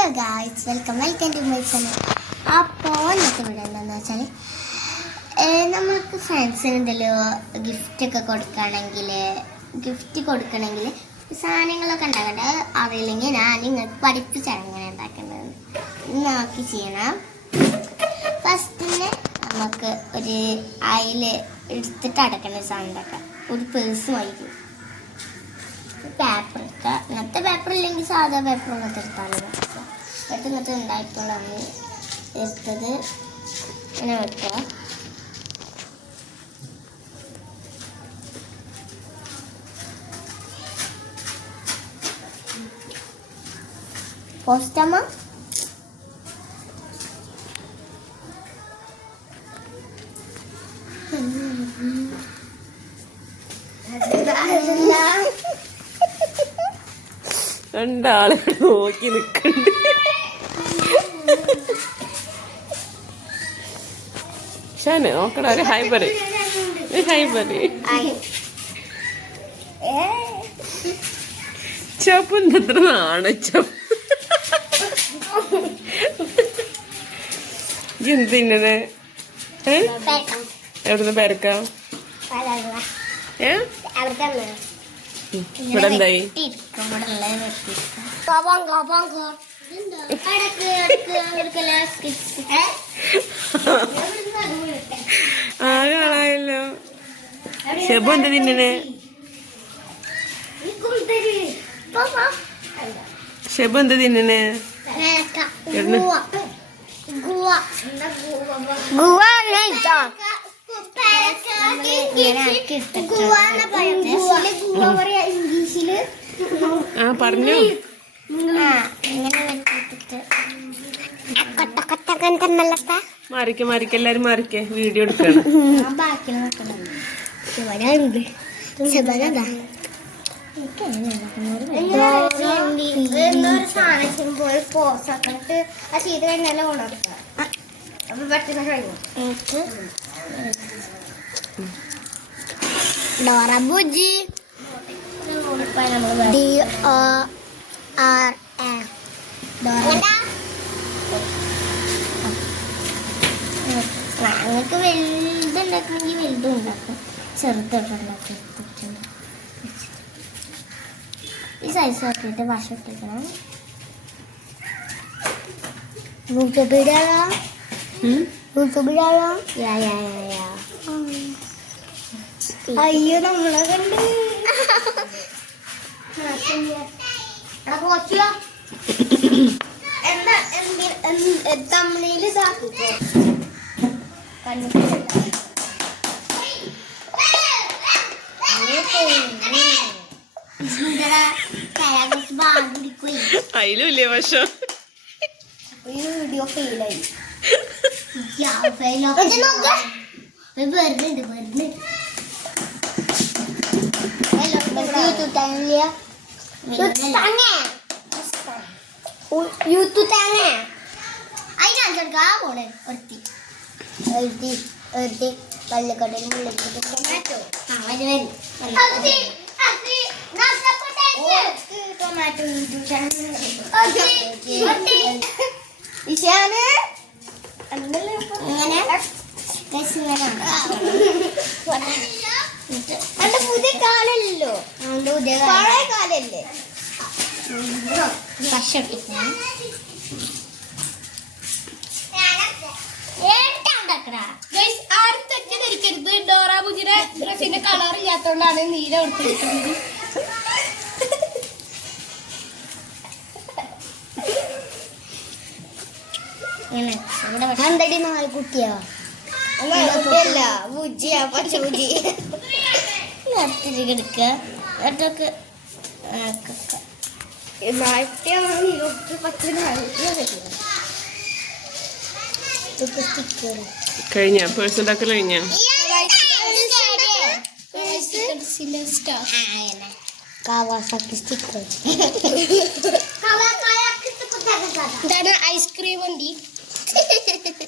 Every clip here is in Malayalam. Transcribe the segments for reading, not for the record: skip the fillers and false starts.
Hello guys, welcome to my channel. അപ്പോൾ ഇന്നത്തെ വീഡിയോ എന്താണെന്ന് വെച്ചാൽ നമ്മൾക്ക് ഫ്രണ്ട്സിന് എന്തെല്ലോ ഗിഫ്റ്റ് കൊടുക്കണമെങ്കിൽ സാധനങ്ങളൊക്കെ ഉണ്ടാക്കട്ടെ. അറിയില്ലെങ്കിൽ ഞാൻ നിങ്ങൾക്ക് പഠിപ്പിച്ചാണ് എങ്ങനെ ഉണ്ടാക്കേണ്ടത്. നോക്കി ചെയ്യണം. ഫസ്റ്റിന് നമുക്ക് ഒരു അയിൽ എടുത്തിട്ട് അടക്കേണ്ട സാധനം ഉണ്ടാക്കാം. ഒരു പേഴ്സ് വാങ്ങിക്കും, പേപ്പർ എടുക്കുക. ഇങ്ങനത്തെ പേപ്പർ ഇല്ലെങ്കിൽ സാധാ പേപ്പർ ഇങ്ങനത്തെ എടുത്താലും ഇങ്ങനത്തെ ഉണ്ടായിട്ടുള്ളതാണ് എടുത്തത്. ഇങ്ങനെ വെക്കുക. പോസ്റ്റമ്മ രണ്ടാള് നോക്കി നിക്കണ്ട്. ഷാന് നോക്കട, ഒരു ഹൈ പറ. ചപ്പ് എത്ര നാണ് ചപ്പ് എന്തിന്നെ എവിടുന്ന് പെരക്കാം? ഇവിടെ എന്തായി? ആ കാണായല്ലോ. ഷെബു എന്ത് തിന്നണേ? ഷെബു എന്ത് തിന്നണേ? ആ പറഞ്ഞു. മാറിക്ക എല്ലാരും മാറിക്ക, വീഡിയോ എടുക്കണം. ഡോറ ബുജി ഞങ്ങൾക്ക് വലുതുണ്ടാക്കണമെങ്കിൽ വലുതും ഉണ്ടാക്കും, ചെറുതുണ്ടാക്കി. ഈ സൈസ് ആക്കിയിട്ട് വാഷ ഇട്ടിരിക്കണം. അയ്യോ, നമ്മളെ കണ്ട് തമ്മിൽ ഇതാക്കിക്കോ. അതിലുമില്ലേ വശം? വീഡിയോ ഫെയിലായി. പള്ളിക്കടയിൽ ടൊമാറ്റോ ഇഷാന് അങ്ങനെ പുതിയ കാലല്ലോ, പഴയ കാലല്ലേ. ആരും തെറ്റിദ്ധരിക്കരുത്. ഡോറ ബുജിയുടെ ഡ്രസ്സിന്റെ കളർ ഇല്ലാത്തോണ്ടാണ് നീല കൊടുത്തിരിക്കുന്നത്. എന്തടി നാല് കുട്ടിയാ? കുട്ടിയല്ല, ബുജിയാ, പച്ച ബുജി. എടുക്കുക. എന്നിട്ടൊക്കെ കഴിഞ്ഞ പേഴ്സ് ഉണ്ടാക്കൽ കഴിഞ്ഞ കാവാസാക്കി സ്റ്റിക്കർ. ഇതാണ് ഐസ്ക്രീം വണ്ടി.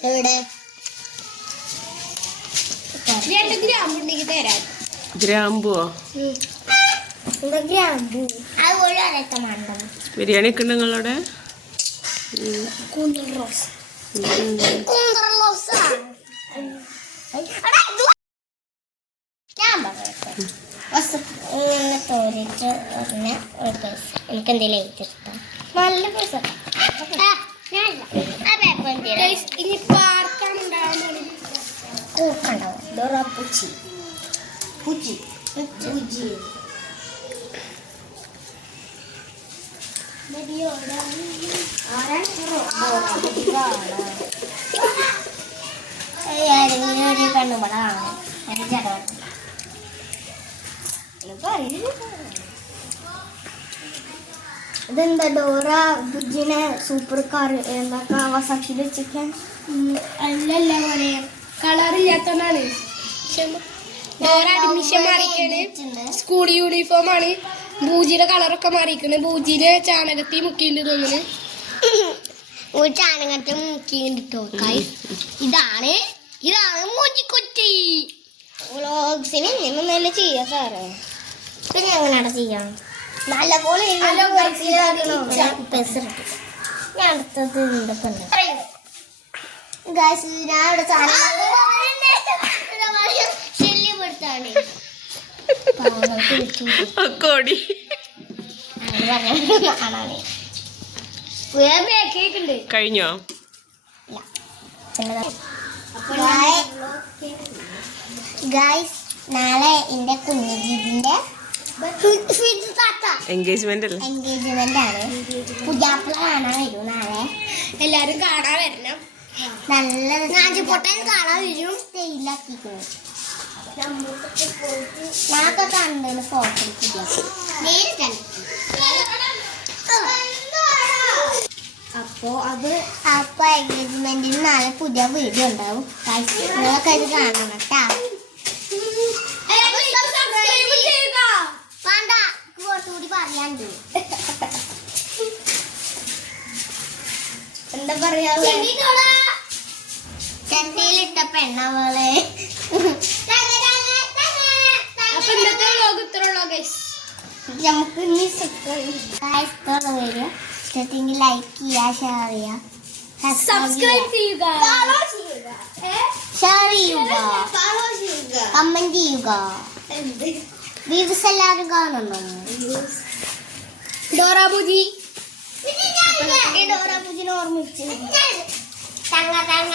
എവിടെ? 2 ഗ്രാം ഉണ്ടെങ്കിൽ തരാം. ഗ്രാമ്പുവോ? ഗ്രാമ്പു. അതുപോലെ ബിരിയാണി ഒക്കെ ഉണ്ട് നിങ്ങളുടെ? കൂന്തൽ റോസ്. ഞാൻ പറയട്ടെ ഇങ്ങനെ തോന്നിട്ട് എനിക്ക് എന്തെങ്കിലും എഴുതിട്ടാ നല്ല പൈസ ഇനി പാർക്കാൻ ഉണ്ടാവുന്ന കൂക്കണ്ടാവും ഡോറ പൂച്ചി പൂച്ചി പൂച്ചി കണ്ണുമ്പള കാണണം എന്റെ ചടവട്ടം ഇതെന്താ ഡോറ ബുജിനെ സൂപ്പർ കാർ എന്താ കാവാസാക്കിയിൽ വെച്ചിരിക്കാൻ അല്ലല്ല പറയാ കളറില്ലാത്തോണ്ടാണ്. ഡോറ അഡ്മിഷൻ മാറിക്കാണ്. സ്കൂൾ യൂണിഫോം ആണ്. ബൂജിയുടെ കളറൊക്കെ മാറിക്കണ്. ബൂജിനെ ചാണകത്തി മുക്കിണ്ട് തോന്നുന്നു. ഒരു ചാണകത്തെ മുക്കിട്ടോ ഇതാണ് മൂജിക്കുറ്റി വ്ളോഗ്സിന് ഇങ്ങനെ നല്ല ചെയ്യാ സാറേ. പിന്നെ എങ്ങനെയാണ് ചെയ്യാം നല്ലപോലെ ഞാൻ അടുത്തത് ഇതൊക്കെ ഉണ്ട് ഞാൻ ഇവിടെ ശല്യപ്പെടുത്താണ് കോടി കാണാനേ കേക്കുണ്ട്. കഴിഞ്ഞോ? ഗൈസ് നാളെ എന്റെ കുഞ്ഞുജീവിന്റെ എൻഗേജ്മെന്റ് അല്ലേ? എൻഗേജ്മെന്റ് ആണ്. പുതിയാപ്പിള കാണാൻ വരും നാളെ. എല്ലാരും കാണാൻ വരണം. നല്ല നാഞ്ചിപ്പൊട്ടൻ കാണാൻ വരും. തേയിലാക്കിക്കുന്നു ഞാനൊക്കെ കണ്ടതിന് ഫോട്ടോ അപ്പൊ എൻഗേജ്മെന്റിന് നാളെ പുതിയ വീഡിയോ ഉണ്ടാവും. നിങ്ങളൊക്കെ ഇത് കാണണം കേട്ടാ. വേണ്ട കുറച്ചുകൂടി പറയാണ്ട് എന്താ പറയാ ചെണ്ടയിലിട്ട പെണ്ണവളെ. അപ്പൊ ഇന്നത്തെ വ്ലോഗ് ഇത്രയുള്ളൂ ഗൈസ്. നമുക്ക് ഇനി ഇഷ്ടമുള്ള വീഡിയോ ഇഷ്ടത്തെങ്കിൽ ലൈക്ക് ചെയ്യുക, ഷെയർ ചെയ്യുക, സബ്സ്ക്രൈബ് ചെയ്യുക, ഷെയർ ചെയ്യുക, കമന്റ് ചെയ്യുക. വ്യൂസ് എല്ലാവരും കാണുന്നു. ഡോറ ബുജി ഡോറാബുജിനെ ഓർമ്മിച്ച് എല്ലാവരും